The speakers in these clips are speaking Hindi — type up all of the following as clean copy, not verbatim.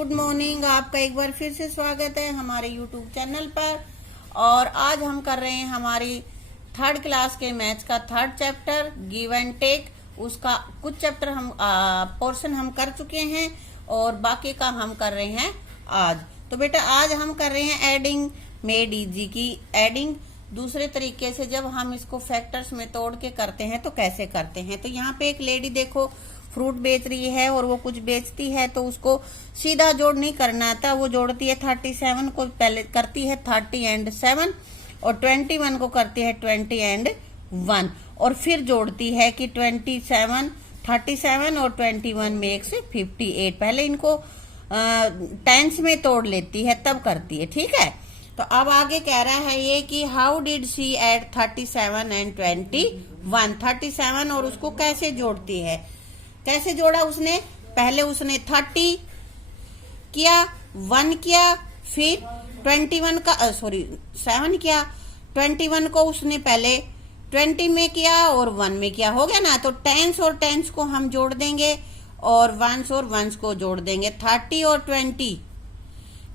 Good morning. आपका एक बार फिर से स्वागत है हमारे यूट्यूब चैनल पर। और आज हम कर रहे हैं हमारी थर्ड क्लास के मैथ्स का third chapter give and take. उसका कुछ चैप्टर हम पोर्शन हम कर चुके हैं और बाकी का हम कर रहे हैं आज। तो बेटा आज हम कर रहे हैं एडिंग मेड इजी की एडिंग दूसरे तरीके से। जब हम इसको फैक्टर्स में तोड़ के करते हैं तो कैसे करते हैं। तो यहाँ पे एक लेडी देखो फ्रूट बेच रही है और वो कुछ बेचती है तो उसको सीधा जोड़ नहीं करना आता। वो जोड़ती है 37 को, पहले करती है 30 एंड 7 और 21 को करती है 20 एंड 1 और फिर जोड़ती है कि 37 और 21 मेक्स 58। पहले इनको टेंस में तोड़ लेती है तब करती है, ठीक है। तो अब आगे कह रहा है ये कि how did she add 37 and 21। 37 और उसको कैसे जोड़ती है, कैसे जोड़ा उसने। पहले उसने 30 किया, 1 किया, फिर 21 का 7 किया। 21 को उसने पहले 20 में किया और 1 में किया, हो गया ना। तो टेंस और टेंस को हम जोड़ देंगे और वंस और वंस को जोड़ देंगे। 30 और 20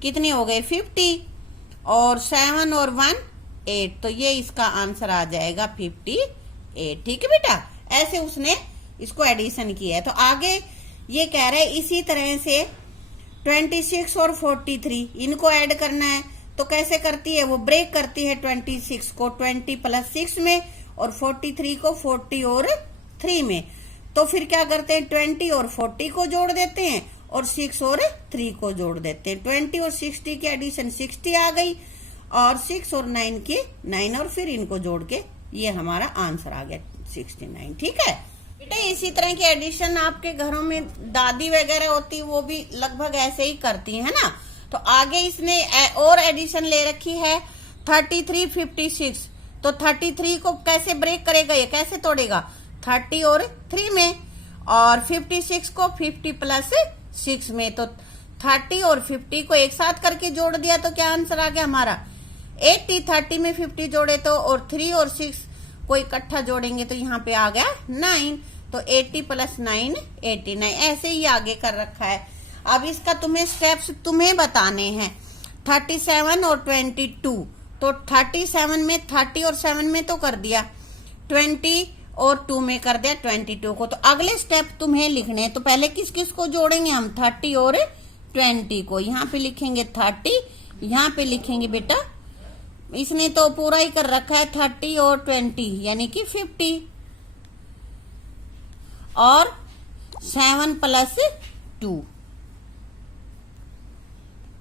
कितने हो गए 50 और 7 और 1 8। तो ये इसका आंसर आ जाएगा 58, ठीक है बेटा। ऐसे उसने इसको एडिशन किया है। तो आगे ये कह रहे हैं इसी तरह से 26 और 43 इनको ऐड करना है। तो कैसे करती है, वो ब्रेक करती है 26 को 20 + 6 में और 43 को 40 और 3 में। तो फिर क्या करते हैं 20 और 40 को जोड़ देते हैं और 6 और 3 को जोड़ देते हैं। 20 और 60 की एडिशन 60 आ गई और 6 और 9 की 9 और फिर इनको जोड़ के ये हमारा आंसर आ गया 69, ठीक है बेटा। इसी तरह की एडिशन आपके घरों में दादी वगैरह होती वो भी लगभग ऐसे ही करती है ना। तो आगे इसने और एडिशन ले रखी है 33 56। तो 33 को कैसे ब्रेक करेगा, ये कैसे तोड़ेगा 30 और 3 में और 56 को 50 + 6 में। तो 30 और 50 को एक साथ करके जोड़ दिया तो क्या आंसर आ गया हमारा 80। 30 में 50 जोड़े तो और 3 और 6 को इकट्ठा जोड़ेंगे तो यहाँ पे आ गया 9। तो 80 + 9 89। ऐसे ही आगे कर रखा है। अब इसका तुम्हें स्टेप्स तुम्हें बताने हैं। 37 और 22। तो 37 में 30 और 7 में तो कर दिया, 20 और 2 में कर दिया 22 को। तो अगले स्टेप तुम्हें लिखने हैं। तो पहले किस किस को जोड़ेंगे हम 30 और 20 को। यहाँ पे लिखेंगे 30, यहाँ पे लिखेंगे बेटा, इसने तो पूरा ही कर रखा है 30 और 20 यानी कि 50 और 7 + 2।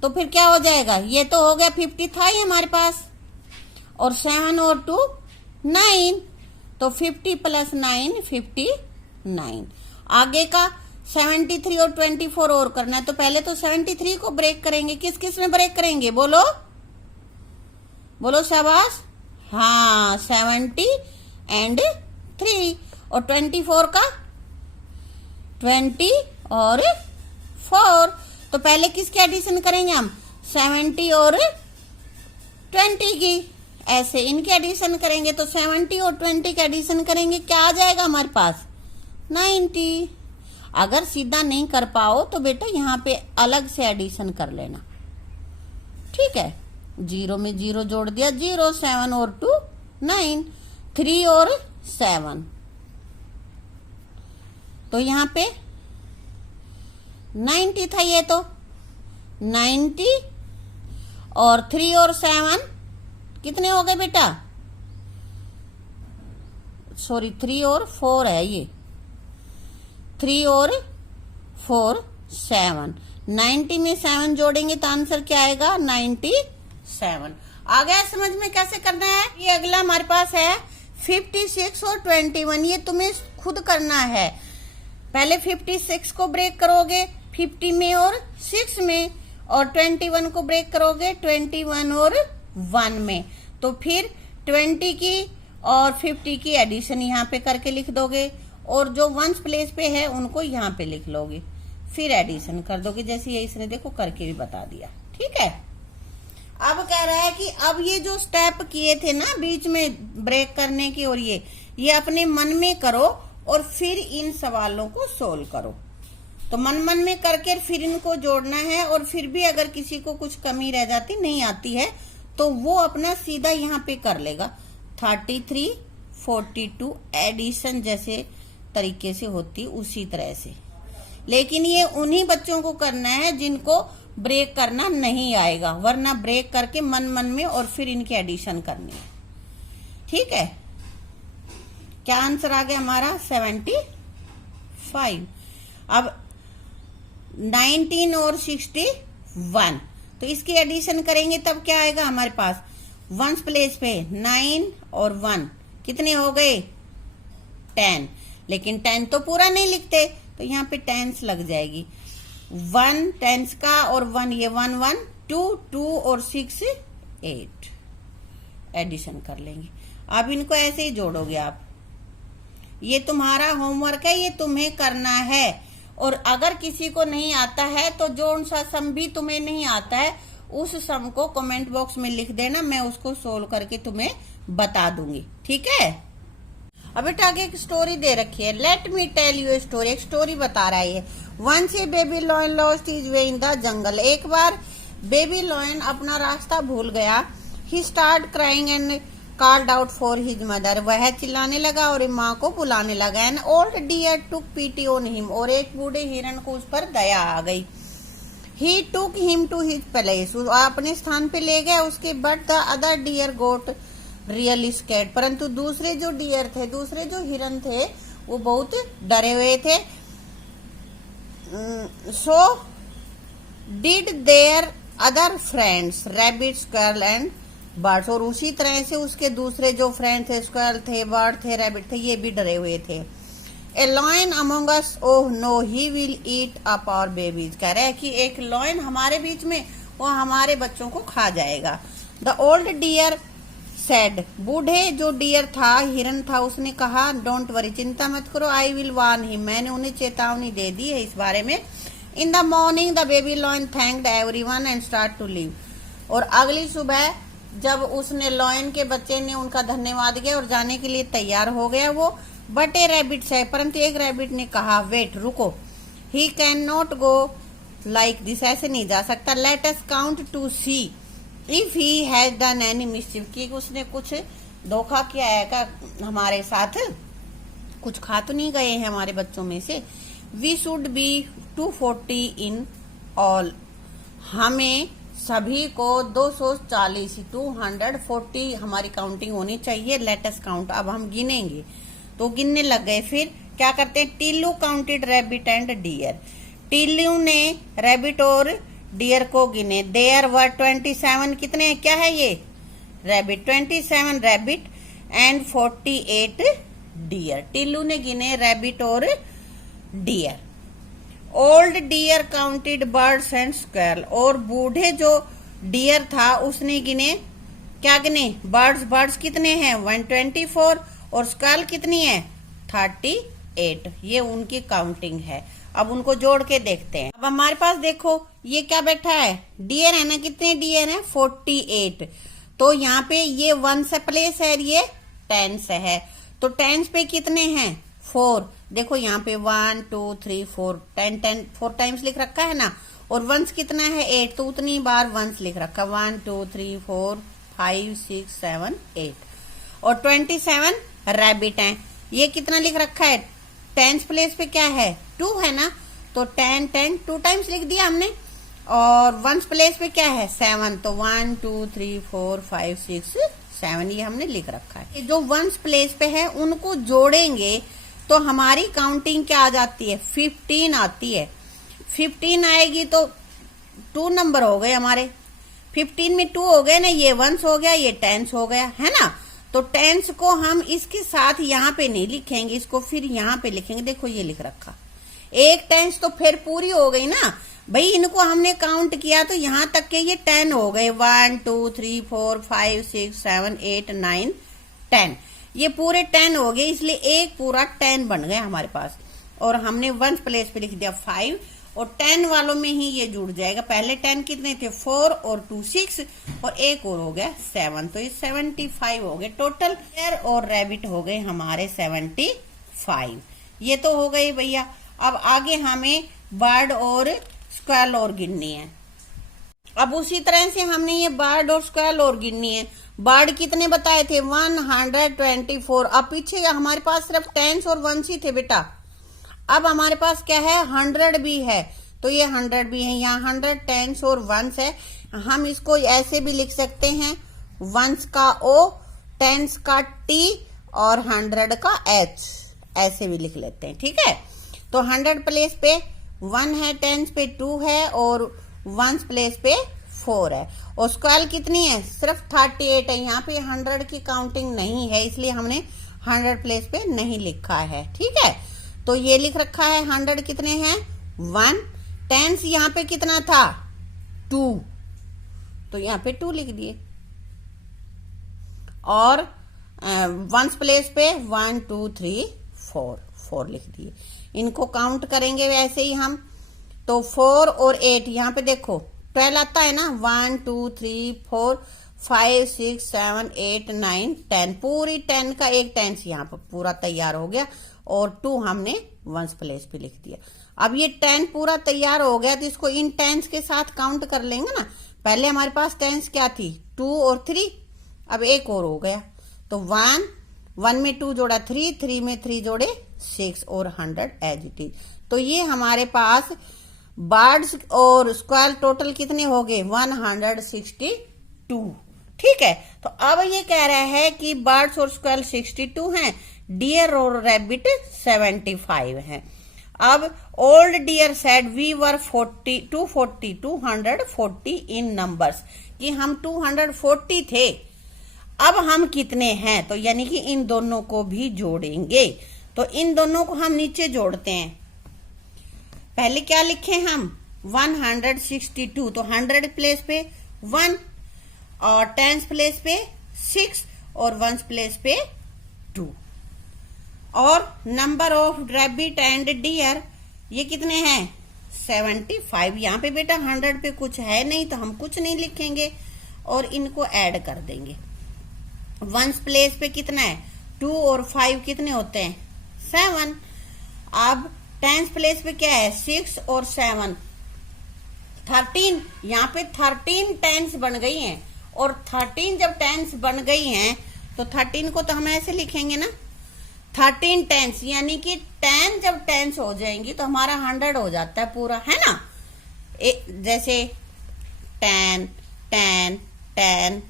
तो फिर क्या हो जाएगा, ये तो हो गया 50 था ही हमारे पास और 7 और 2 9। तो 50 + 9 59। आगे का 73 और 24 और करना है। तो पहले तो 73 को ब्रेक करेंगे। किस किस में ब्रेक करेंगे, बोलो बोलो शाबाश। हाँ 70 एंड 3 और 24 का 20 और 4। तो पहले किसकी एडिशन करेंगे हम 70 और 20 की। ऐसे इनकी एडिशन करेंगे तो 70 और 20 की एडिशन करेंगे, क्या आ जाएगा हमारे पास 90। अगर सीधा नहीं कर पाओ तो बेटा यहाँ पे अलग से एडिशन कर लेना, ठीक है। 0 में 0 जोड़ दिया 0, 7 और 2 9, 3 और 7। तो यहाँ पे 90 था, ये तो 90 और 3 और 7 कितने हो गए बेटा, सॉरी 3 और 4 है ये, 3 और 4 7। 90 में 7 जोड़ेंगे तो आंसर क्या आएगा 97। आ गया समझ में कैसे करना है। ये अगला हमारे पास है 56 और 21। ये तुम्हें खुद करना है। पहले 56 को ब्रेक करोगे 50 में और 6 में और 21 को ब्रेक करोगे 21 और 1 में। तो फिर 20 की और 50 की एडिशन यहाँ पे करके लिख दोगे और जो वंस प्लेस पे है उनको यहाँ पे लिख लोगे, फिर एडिशन कर दोगे जैसे ये इसने देखो करके भी बता दिया, ठीक है। अब कह रहा है कि अब ये जो स्टेप किए थे ना बीच में ब्रेक करने की और ये अपने मन में करो और फिर इन सवालों को सोल्व करो। तो मन मन में करके फिर इनको जोड़ना है, और फिर भी अगर किसी को कुछ कमी रह जाती, नहीं आती है, तो वो अपना सीधा यहाँ पे कर लेगा। 33, 42 एडिशन जैसे तरीके से होती उसी तरह से। लेकिन ये उन्हीं बच्चों को करना है जिनको ब्रेक करना नहीं आएगा, वरना ब्रेक करके मन मन में और फिर इनकी एडिशन करनी है। ठीक है, क्या आंसर आ गया हमारा? 75। अब 19 और 61, तो इसकी एडिशन करेंगे तब क्या आएगा हमारे पास? वंस प्लेस पे 9 और 1 कितने हो गए? 10। लेकिन 10 तो पूरा नहीं लिखते, तो यहाँ पे टेंस लग जाएगी। 1 टेंस का और 1, ये 1 1 2 2 और 6 8 एडिशन कर लेंगे। अब इनको ऐसे ही जोड़ोगे आप। ये तुम्हारा होमवर्क है, ये तुम्हें करना है। और अगर किसी को नहीं आता है तो जोन सा सम भी तुम्हें नहीं आता है, उस सम को कमेंट बॉक्स में लिख देना, मैं उसको सोल्व करके तुम्हें बता दूंगी। ठीक है। अब बेटा आगे एक स्टोरी दे रखी है। Let me tell you a story. एक स्टोरी बता रहा है। Once a baby lion lost his way in the jungle. एक बार बेबी लॉयन अपना रास्ता भूल गया। He started crying and called out for his mother. वह चिल्लाने लगा और माँ को बुलाने लगा। An old deer took pity on him. और एक बूढ़े हिरन को उस पर दया आ गई। He took him to his place. अपने स्थान पे ले गया उसके। But the other deer got really scared. परंतु दूसरे जो डियर थे, दूसरे जो हिरन थे, वो बहुत डरे हुए थे। So did their other friends rabbit, squirrel and birds. और उसी तरह से उसके दूसरे जो फ्रेंड थे, स्क्वेरल थे, बर्ड थे, रैबिट थे, ये भी डरे हुए थे। A lion among us, oh no he will eat up our babies. कह रहे हैं कि एक लॉयन हमारे बीच में, वो हमारे बच्चों को खा जाएगा। The old deer said. बूढ़े जो डियर था, हिरन था, उसने कहा डोंट वरी, चिंता मत करो, आई विल वार्न हिम, मैंने उन्हें चेतावनी दे दी है इस बारे में। In the morning the baby lion thanked everyone and start to leave. और अगली सुबह जब उसने लॉयन के बच्चे ने उनका धन्यवाद किया और जाने के लिए तैयार हो गया वो। बट ए रैबिट से, परंतु एक रैबिट ने कहा वेट, रुको, he can not go like this, ऐसे नहीं जा सकता। Let us count to see if he has done any mischief, कि उसने कुछ धोखा किया है क्या हमारे साथ, कुछ खा तो नहीं गए हैं हमारे बच्चों में से। We should be 240 in all, हमें सभी को 240 240 हमारी काउंटिंग होनी चाहिए। लेट अस काउंट, अब हम गिनेंगे। तो गिनने लग गए। फिर क्या करते हैं? Tillu counted rabbit and deer. Tillu ने रैबिट और डियर को गिने। देयर वर 27, कितने, क्या है ये? Rabbit. 27 rabbit and 48 deer. Tillu ने गिने रैबिट और deer. Old deer counted birds and squirrel. और बूढ़े जो डियर था उसने गिने, क्या गिने? बर्ड्स। बर्ड्स कितने हैं? 124। और स्क्वेरल कितनी है? 38। ये उनकी काउंटिंग है। अब उनको जोड़ के देखते हैं। अब हमारे पास देखो ये क्या बैठा है? डियर है ना। कितने डियर हैं? 48। तो यहाँ पे ये 1 से प्लेस है, ये 10 से है। तो 10 पे कितने हैं? 4। देखो यहाँ पे 1 2 3 4 10 4 टाइम्स लिख रखा है ना। और वंस कितना है? 8। तो उतनी बार वंस लिख रखा। 1 2 3 4 5 6 7 8। और 27 रैबिट है। ये कितना लिख रखा है? 10 प्लेस पे क्या है? 2 है ना। तो 10 10 2 टाइम्स लिख दिया हमने। और वंस प्लेस पे क्या है? 7। तो 1 2 3 4 5 6 7 ये हमने लिख रखा है। जो वंस प्लेस पे है उनको जोड़ेंगे तो हमारी काउंटिंग क्या आ जाती है? 15 आती है। 15 आएगी तो 2 नंबर हो गए हमारे। 15 में 2 हो गए ना, ये वंस हो गया, ये टेंस हो गया, है ना। तो टेंस को हम इसके साथ यहाँ पे नहीं लिखेंगे, इसको फिर यहाँ पे लिखेंगे। देखो ये लिख रखा, एक टेंस तो फिर पूरी हो गई ना भाई। इनको हमने काउंट किया तो यहाँ तक के ये 10 हो गए। 1 2 3 4 5 6 7 8 9 10, ये पूरे 10 हो गए, इसलिए एक पूरा 10 बन गया हमारे पास। और हमने 1 प्लेस पे लिख दिया 5, और 10 वालों में ही ये जुड़ जाएगा। पहले 10 कितने थे? 4 और 2 6, और एक और हो गया 7। तो ये 75 हो गए टोटल। डियर और रैबिट हो गए हमारे 75। ये तो हो गई भैया। अब आगे हमें बर्ड और स्क्वेल और गिननी है। अब उसी तरह से हमने ये बर्ड और स्क्वेल और गिननी है। बर्ड कितने बताए थे 124। अब पीछे हमारे पास सिर्फ टेंस और वंस ही थे बेटा। अब हमारे पास क्या है 100 भी है, तो ये 100 भी है। यहाँ 100 टेंस और वंस है। हम इसको ऐसे भी लिख सकते हैं, वंस का ओ, टेंस का टी और 100 का एच, ऐसे भी लिख लेते हैं। ठीक है, तो 100 प्लेस पे 1 है, टेंस पे 2 है और वंस प्लेस पे 4 है। और स्क्वेल कितनी है सिर्फ 38 है। यहाँ पे 100 की काउंटिंग नहीं है, इसलिए हमने 100 प्लेस पे नहीं लिखा है। ठीक है, तो ये लिख रखा है 100 कितने हैं 1। टेंस यहाँ पे कितना था 2, तो यहाँ पे 2 लिख दिए। और वंस प्लेस पे 1 2 3 4 लिख दिए। इनको काउंट करेंगे वैसे ही हम, तो 4 और 8, यहाँ पे देखो 12 आता है ना, 1 2 3 4 5 6 7 8 9 10, पूरी 10 का एक टेंस यहाँ पर पूरा तैयार हो गया। और 2 हमने वंस प्लेस पे लिख दिया। अब ये 10 पूरा तैयार हो गया, तो इसको इन टेंस के साथ काउंट कर लेंगे ना। पहले हमारे पास टेंस क्या थी 2 और 3, अब एक और हो गया, तो 1 में 2 जोड़ा 3 में 3 जोड़े 6 और 100 एज इट इज। तो ये हमारे पास बर्ड्स और स्क्वेल टोटल कितने हो गए 162। ठीक है, तो अब ये कह रहा है कि बर्ड्स और स्क्वेल 62 हैं, डियर और रैबिट 75 हैं। अब old deer said we were 240 in numbers, कि हम 240 थे, अब हम कितने हैं, तो यानी कि इन दोनों को भी जोड़ेंगे। तो इन दोनों को हम नीचे जोड़ते हैं। पहले क्या लिखे हम 162, तो 100 प्लेस पे 1 और टेंस प्लेस पे 6 और वंस प्लेस पे 2। और number of rabbit and deer ये कितने हैं 75। यहाँ पे बेटा 100 पे कुछ है नहीं, तो हम कुछ नहीं लिखेंगे और इनको ऐड कर देंगे। वंस प्लेस पे कितना है 2 और 5 कितने होते हैं 7। अब टेंस प्लेस पे क्या है 6 और 7 13। यहाँ पे 13 टेंस बन गई हैं, और 13 जब टेंस बन गई हैं तो 13 को तो हम ऐसे लिखेंगे ना 13 टेंस, यानी कि 10 जब टेंस हो जाएंगी तो हमारा 100 हो जाता है पूरा, है ना। जैसे 10 10 10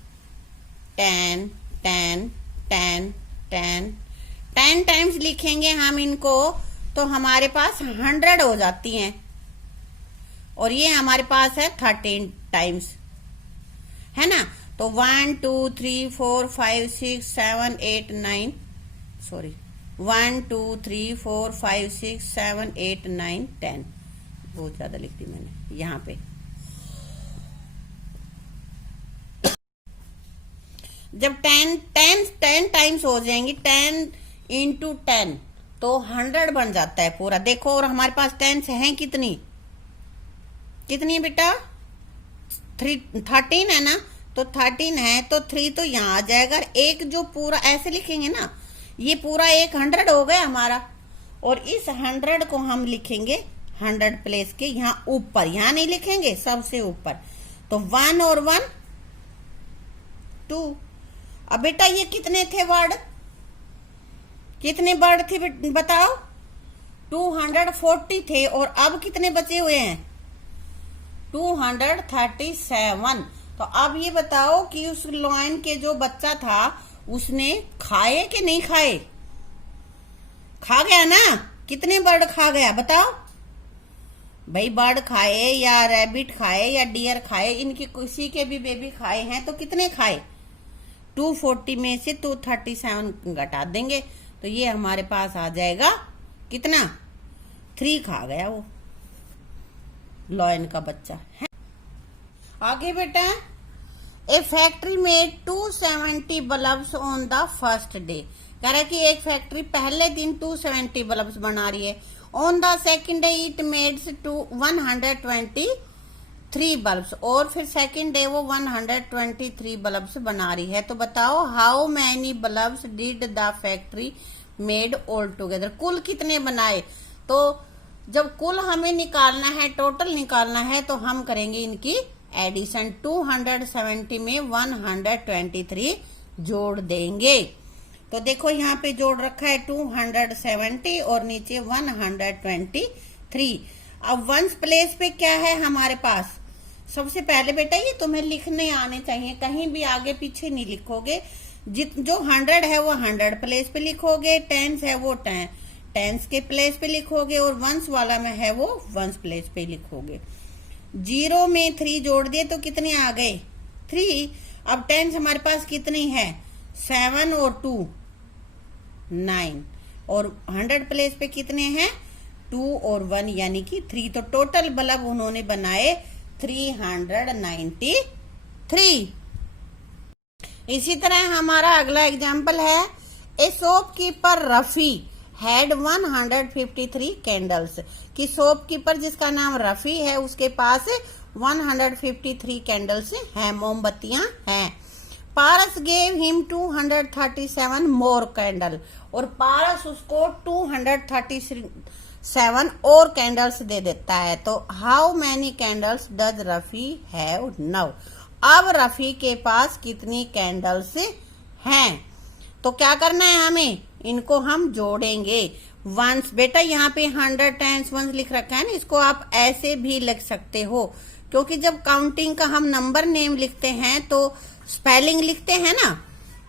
10 10 10 10 10 टाइम्स लिखेंगे हम इनको, तो हमारे पास 100 हो जाती हैं। और ये हमारे पास है 13 टाइम्स, है ना। तो 1 2 3 4 5 6 7 8 9 सॉरी 1 2 3 4 5 6 7 8 9 10, बहुत ज्यादा लिख दी मैंने यहाँ पे। जब 10 टाइम्स हो जाएंगी 10 इंटू 10 तो 100 बन जाता है पूरा। देखो, और हमारे पास टेंस हैं कितनी है बेटा 13 है ना, तो 13 है तो 3 तो यहाँ आ जाएगा। एक जो पूरा ऐसे लिखेंगे ना, ये पूरा एक 100 हो गया हमारा। और इस 100 को हम लिखेंगे 100 प्लेस के यहाँ ऊपर, यहाँ नहीं लिखेंगे, सबसे ऊपर। तो 1 और 1 2। अब बेटा ये कितने थे वर्ड, कितने वर्ड थे बताओ 240 थे, और अब कितने बचे हुए हैं 237। तो अब ये बताओ कि उस लॉयन के जो बच्चा था उसने खाए कि नहीं खाए, खा गया ना। कितने बर्ड खा गया बताओ भाई, बर्ड खाए या रैबिट खाए या डियर खाए, इनकी किसी के भी बेबी खाए हैं, तो कितने खाए 240 में से 237 घटा देंगे, तो ये हमारे पास आ जाएगा कितना 3 खा गया वो लॉयन का बच्चा है। आगे बेटा, ए फैक्ट्री में 270 bulbs on the first day. कह रहा है कि एक फैक्ट्री पहले दिन 270 बल्ब्स बना रही है। On the second day it made 123 bulbs, और फिर सेकेंड डे वो 123 बल्ब्स बना रही है। तो बताओ how many bulbs did the factory made all together, कुल कितने बनाए। तो जब कुल हमें निकालना है, टोटल निकालना है, तो हम करेंगे इनकी एडिशन। 270 में 123 जोड़ देंगे। तो देखो यहाँ पे जोड़ रखा है 270 और नीचे 123। अब वंस प्लेस पे क्या है हमारे पास? सबसे पहले बेटा ये तुम्हें लिखने आने चाहिए, कहीं भी आगे पीछे नहीं लिखोगे। जो 100 है वो 100 प्लेस पे लिखोगे, टेंस है वो टेंस के प्लेस पे लिखोगे, और वंस वाला में है वो वंस प्लेस पे लिखोगे। 0 में 3 जोड़ दिए तो कितने आ गए? 3। अब टेंस हमारे पास कितनी है? 7 और 2 9, और 100 प्लेस पे कितने हैं? 2 और 1 यानी कि 3। तो टोटल बल्ब उन्होंने बनाए 393। इसी तरह हमारा अगला एग्जाम्पल है, ए शॉपकीपर रफी हैड 153 कैंडल्स, कि शॉपकीपर जिसका नाम रफी है उसके पास 153 कैंडल्स हैं, मोमबत्तियां हैं। पारस गेव हिम 237 मोर कैंडल, और पारस उसको 237 और कैंडल्स दे देता है। तो how many candles does Rafi have now? अब रफी के पास कितनी कैंडल्स हैं? तो क्या करना है हमें? इनको हम जोड़ेंगे। वंस, बेटा यहाँ पे 100 टाइम्स वंस लिख रखा है ना, इसको आप ऐसे भी लिख सकते हो, क्योंकि जब काउंटिंग का हम नंबर नेम लिखते हैं तो स्पेलिंग लिखते हैं ना,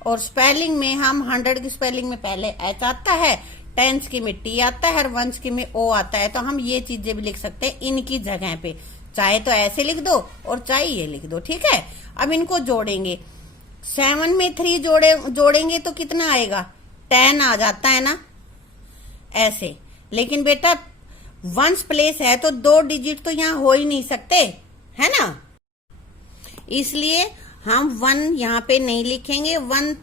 और स्पेलिंग में हम 100 की स्पेलिंग में पहले एच आता है, टेंस की में टी आता है, और वंस की में ओ आता है। तो हम ये चीजें भी लिख सकते हैं इनकी जगह पे, चाहे तो ऐसे लिख दो और चाहे ये लिख दो, ठीक है। अब इनको जोड़ेंगे। 7 में 3 जोड़ेंगे तो कितना आएगा? 10 आ जाता है ना, ऐसे। लेकिन बेटा वंस प्लेस है तो 2 डिजिट तो यहाँ हो ही नहीं सकते, है ना, इसलिए हम 1 यहाँ पे नहीं लिखेंगे। 1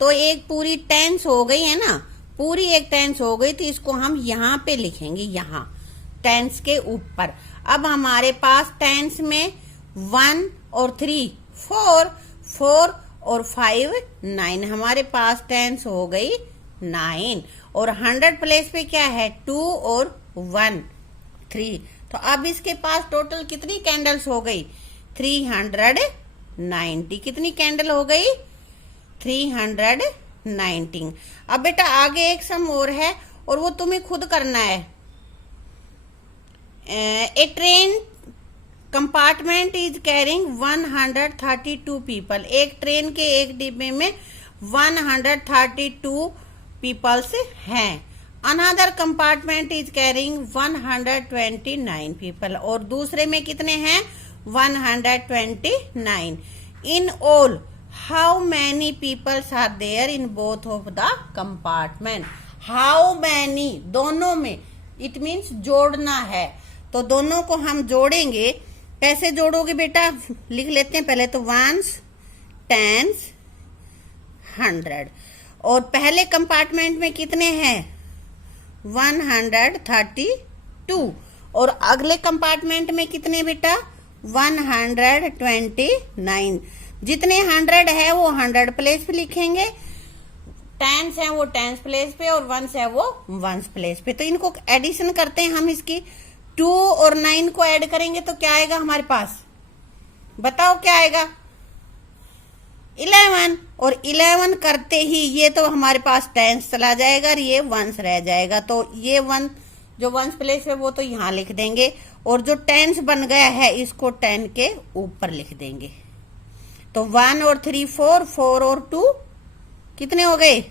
तो एक पूरी टेंस हो गई है ना, पूरी एक टेंस हो गई, तो इसको हम यहाँ पे लिखेंगे, यहाँ टेंस के ऊपर। अब हमारे पास टेंस में 1 और 3 4, 4 और 5 9, हमारे पास टेंस हो गई 9। और 100 प्लेस पे क्या है? 2 और 1 3। तो अब इसके पास टोटल कितनी कैंडल्स हो गई? 390। कितनी कैंडल हो गई? 319। अब बेटा आगे एक सम और है, और वो तुम्हें खुद करना है। A train compartment is carrying 132 people, एक ट्रेन के एक डिब्बे में 132 पीपल्स हैं। Another compartment is carrying 129 people, और दूसरे में कितने हैं? 129। In all how many peoples are there in both of the compartment? How many दोनों में, इट मीन्स जोड़ना है, तो दोनों को हम जोड़ेंगे। कैसे जोड़ोगे बेटा? लिख लेते हैं पहले तो वंस, टेंस, 100, और पहले कंपार्टमेंट में कितने हैं? 132, और अगले कंपार्टमेंट में कितने बेटा? 129। जितने 100 है वो 100 प्लेस पे लिखेंगे, टेंस है वो टेंस प्लेस पे, और वंस है वो वंस प्लेस पे। तो इनको एडिशन करते हैं हम, इसकी 2 और 9 को ऐड करेंगे तो क्या आएगा हमारे पास? बताओ क्या आएगा? 11। और 11 करते ही ये तो हमारे पास टेंस चला जाएगा और ये वंस रह जाएगा। तो ये 1 जो वंस प्लेस है वो तो यहाँ लिख देंगे, और जो टेंस बन गया है इसको 10 के ऊपर लिख देंगे। तो 1 और 3 4, 4 और 2 कितने हो गए?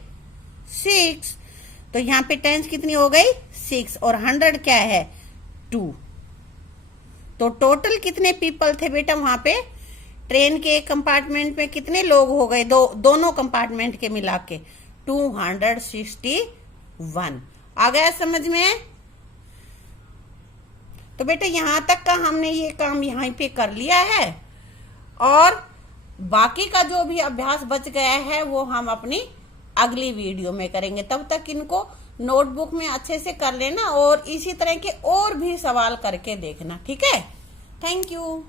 6। तो यहाँ पे टेंस कितनी हो गई? 6, और 100 क्या है? 2। तो टोटल कितने पीपल थे बेटा वहां पे? ट्रेन के एक कंपार्टमेंट में कितने लोग हो गए? दोनों कंपार्टमेंट के मिला के 261। आ गया समझ में? तो बेटा यहां तक का हमने ये काम यहां पे कर लिया है, और बाकी का जो भी अभ्यास बच गया है वो हम अपनी अगली वीडियो में करेंगे। तब तक इनको नोटबुक में अच्छे से कर लेना, और इसी तरह के और भी सवाल करके देखना, ठीक है। Thank you.